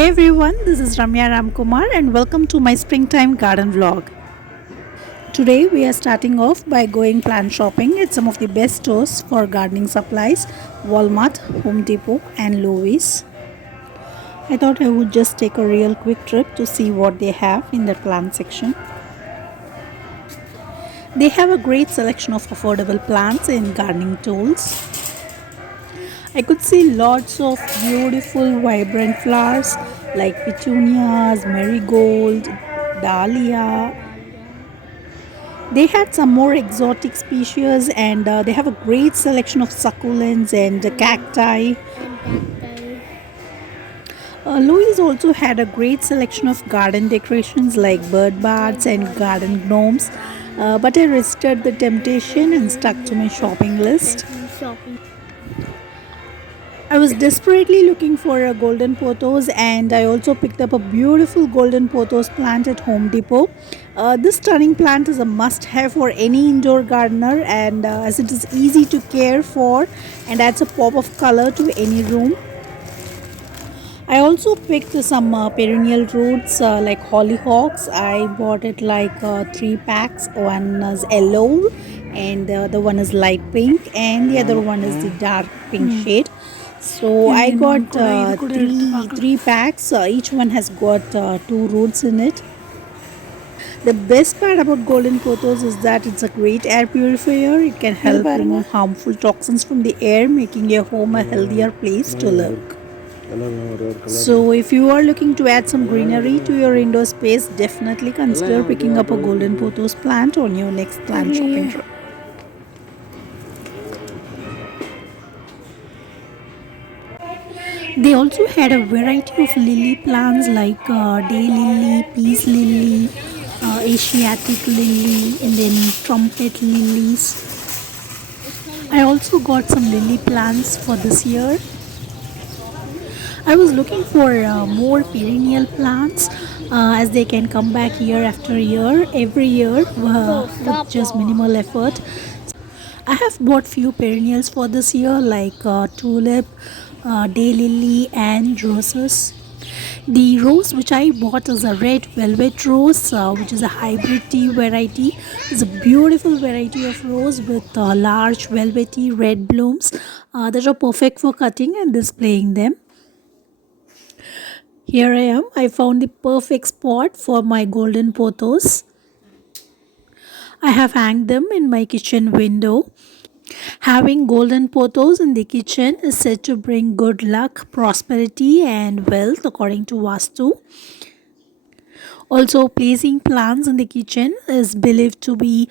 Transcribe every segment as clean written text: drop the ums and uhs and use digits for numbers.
Hey everyone, this is Ramya Ramkumar and welcome to my springtime garden vlog. Today we are starting off by going plant shopping at some of the best stores for gardening supplies, Walmart, Home Depot and Lowe's. I thought I would just take a real quick trip to see what they have in their plant section. They have a great selection of affordable plants and gardening tools. I could see lots of beautiful vibrant flowers like petunias, marigold, dahlia. They had some more exotic species and they have a great selection of succulents and cacti. Louise also had a great selection of garden decorations like bird baths and garden gnomes. But I resisted the temptation and stuck to my shopping list. I was desperately looking for a Goldenpothos and I also picked up a beautiful Goldenpothos plant at Home Depot. This stunning plant is a must have for any indoor gardener and as it is easy to care for and adds a pop of color to any room. I also picked some perennial roots like hollyhocks. I bought it like 3 packs. One is yellow and the other one is light pink and the other one is the dark pink shade. So I got three packs. Each one has got 2 roots in it. The best part about Goldenpothos is that it's a great air purifier. It can help remove harmful toxins from the air, making your home a healthier place to live. So if you are looking to add some greenery to your indoor space, definitely consider picking up a Goldenpothos plant on your next plant shopping trip. They also had a variety of lily plants like daylily, peace lily, Asiatic lily, and then trumpet lilies. I also got some lily plants for this year. I was looking for more perennial plants as they can come back year after year, every year with just minimal effort. I have bought few perennials for this year like tulip, daylily and roses. The rose which I bought is a red velvet rose which is a hybrid tea variety. It's a beautiful variety of rose with large velvety red blooms that are perfect for cutting and displaying them. Here I am. I found the perfect spot for my Goldenpothos. I have hanged them in my kitchen window. Having Goldenpothos in the kitchen is said to bring good luck, prosperity and wealth according to Vastu. Also, placing plants in the kitchen is believed to be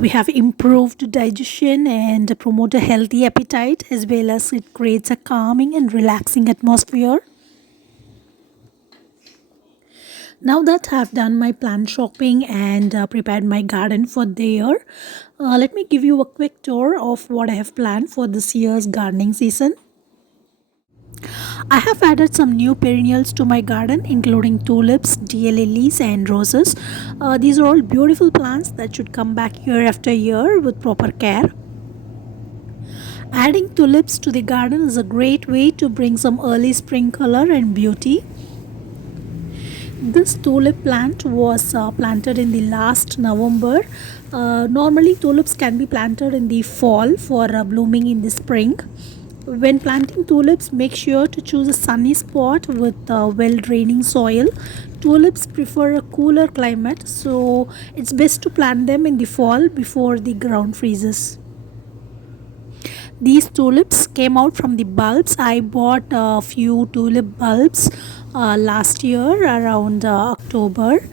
we have improved digestion and promote a healthy appetite, as well as it creates a calming and relaxing atmosphere. Now that I've done my plant shopping and prepared my garden for the year, let me give you a quick tour of what I have planned for this year's gardening season. I have added some new perennials to my garden, including tulips, daylilies, and roses. These are all beautiful plants that should come back year after year with proper care. Adding tulips to the garden is a great way to bring some early spring color and beauty. This tulip plant was planted in the last November. Normally tulips can be planted in the fall for blooming in the spring. When planting tulips, make sure to choose a sunny spot with well draining soil. Tulips prefer a cooler climate, so it's best to plant them in the fall before the ground freezes. These tulips came out from the bulbs. I bought a few tulip bulbs last year around October.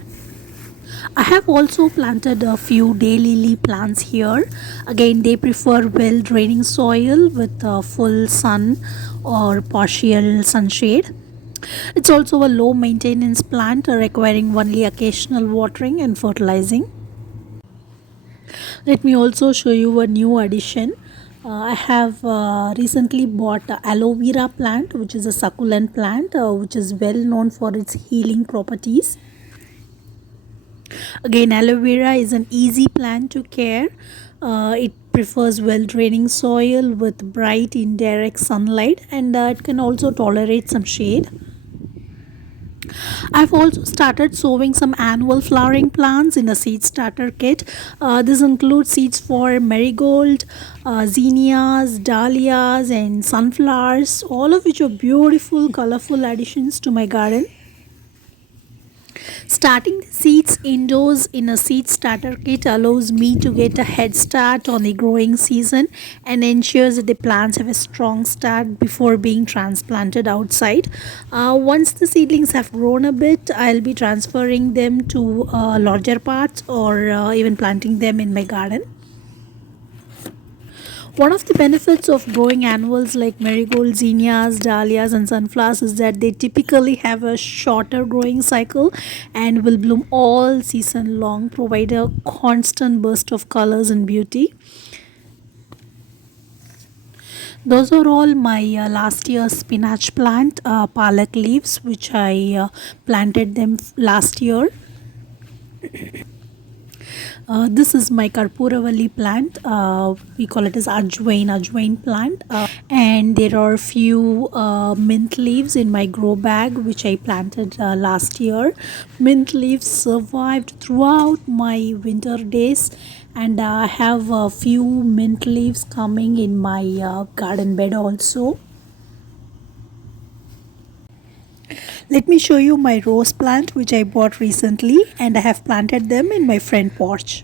I have also planted a few daylily plants here. Again, they prefer well draining soil with full sun or partial sunshade. It's also a low maintenance plant requiring only occasional watering and fertilizing. Let me also show you a new addition. I have recently bought aloe vera plant, which is a succulent plant which is well known for its healing properties. Again, aloe vera is an easy plant to care. It prefers well draining soil with bright indirect sunlight and it can also tolerate some shade. I've also started sowing some annual flowering plants in a seed starter kit. This includes seeds for marigold, zinnias, dahlias, and sunflowers, all of which are beautiful, colorful additions to my garden. Starting the seeds indoors in a seed starter kit allows me to get a head start on the growing season and ensures that the plants have a strong start before being transplanted outside. Once the seedlings have grown a bit, I'll be transferring them to larger pots or even planting them in my garden. One of the benefits of growing annuals like marigolds, zinnias, dahlias, and sunflowers is that they typically have a shorter growing cycle and will bloom all season long, provide a constant burst of colors and beauty. Those are all my last year's spinach plant, palak leaves, which I planted them last year. This is my Karpuravalli plant. We call it as Ajwain plant. And there are few mint leaves in my grow bag which I planted last year. Mint leaves survived throughout my winter days, and I have a few mint leaves coming in my garden bed also. Let me show you my rose plant which I bought recently, and I have planted them in my front porch.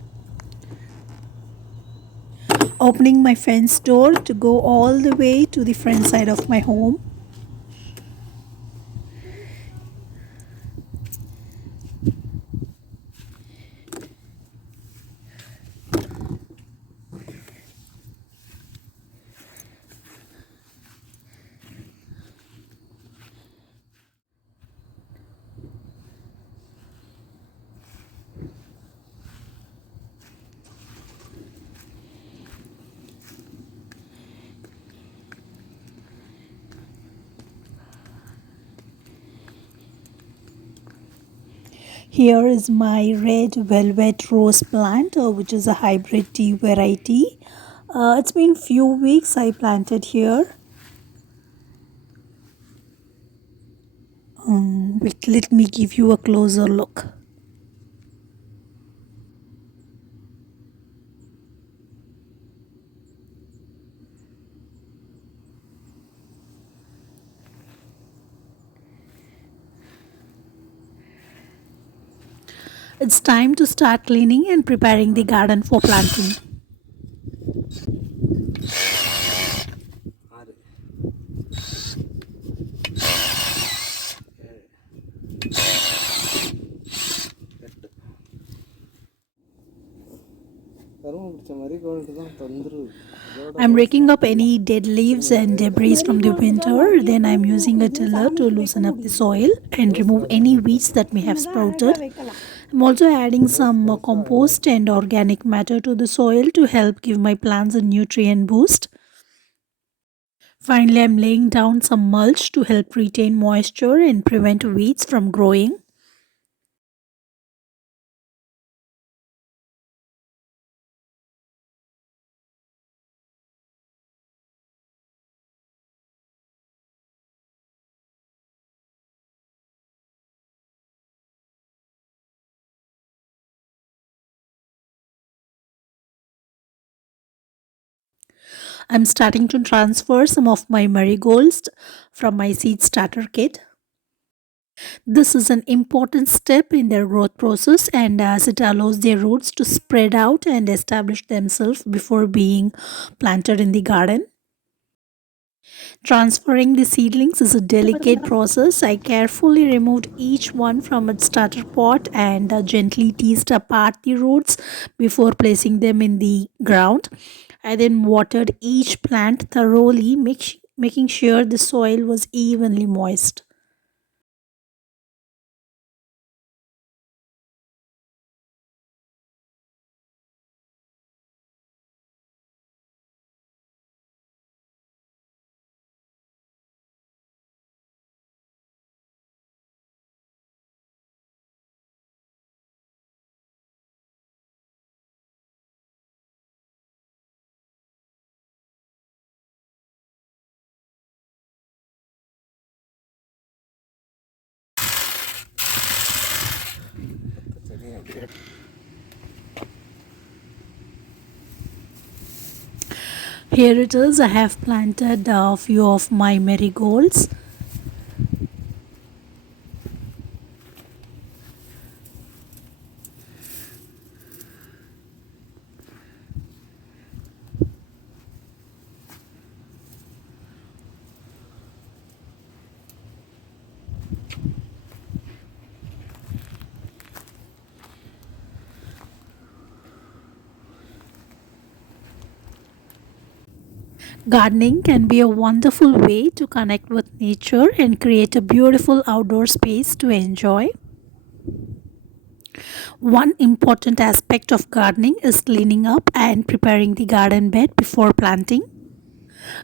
Opening my fence door to go all the way to the front side of my home. Here is my red velvet rose plant, which is a hybrid tea variety. It's been few weeks I planted here. Let me give you a closer look. It's time to start cleaning and preparing the garden for planting. I'm raking up any dead leaves and debris from the winter. Then I'm using a tiller to loosen up the soil and remove any weeds that may have sprouted. I'm also adding some compost and organic matter to the soil to help give my plants a nutrient boost. Finally, I'm laying down some mulch to help retain moisture and prevent weeds from growing. I'm starting to transfer some of my marigolds from my seed starter kit. This is an important step in their growth process, and as it allows their roots to spread out and establish themselves before being planted in the garden. Transferring the seedlings is a delicate process. I carefully removed each one from its starter pot and gently teased apart the roots before placing them in the ground. I then watered each plant thoroughly, making sure the soil was evenly moist. Here it is. I have planted a few of my marigolds. Gardening can be a wonderful way to connect with nature and create a beautiful outdoor space to enjoy. One important aspect of gardening is cleaning up and preparing the garden bed before planting.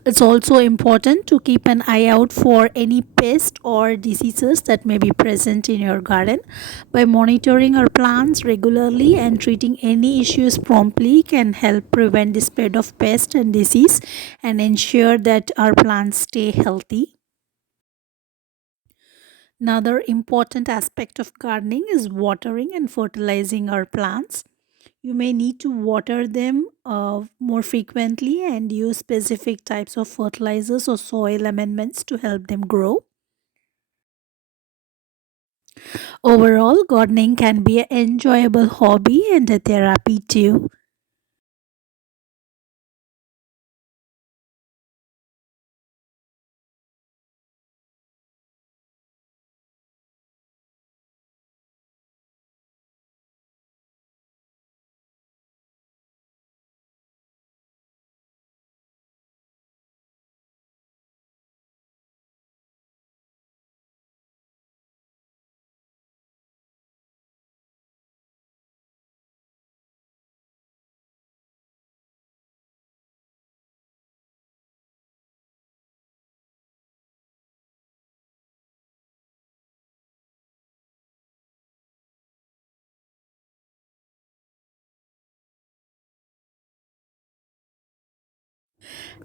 It's also important to keep an eye out for any pests or diseases that may be present in your garden. By monitoring our plants regularly and treating any issues promptly can help prevent the spread of pest and disease and ensure that our plants stay healthy. Another important aspect of gardening is watering and fertilizing our plants. You may need to water them more frequently and use specific types of fertilizers or soil amendments to help them grow. Overall, gardening can be an enjoyable hobby and a therapy too.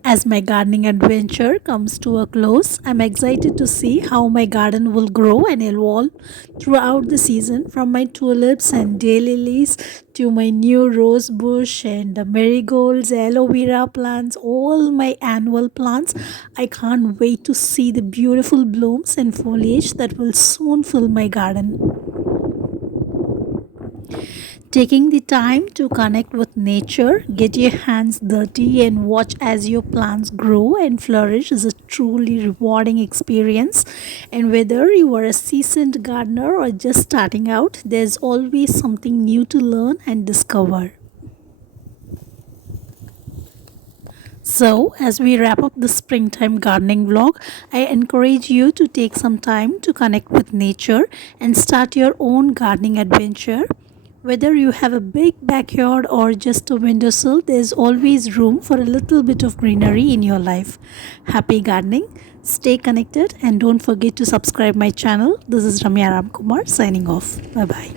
As my gardening adventure comes to a close, I'm excited to see how my garden will grow and evolve throughout the season, from my tulips and daylilies to my new rose bush and the marigolds, aloe vera plants, all my annual plants. I can't wait to see the beautiful blooms and foliage that will soon fill my garden. Taking the time to connect with nature, get your hands dirty, and watch as your plants grow and flourish is a truly rewarding experience. And whether you are a seasoned gardener or just starting out, there's always something new to learn and discover. So, as we wrap up the springtime gardening vlog, I encourage you to take some time to connect with nature and start your own gardening adventure. Whether you have a big backyard or just a windowsill, there's always room for a little bit of greenery in your life. Happy gardening, stay connected, and don't forget to subscribe my channel. This is Ramya Ramkumar signing off. Bye bye.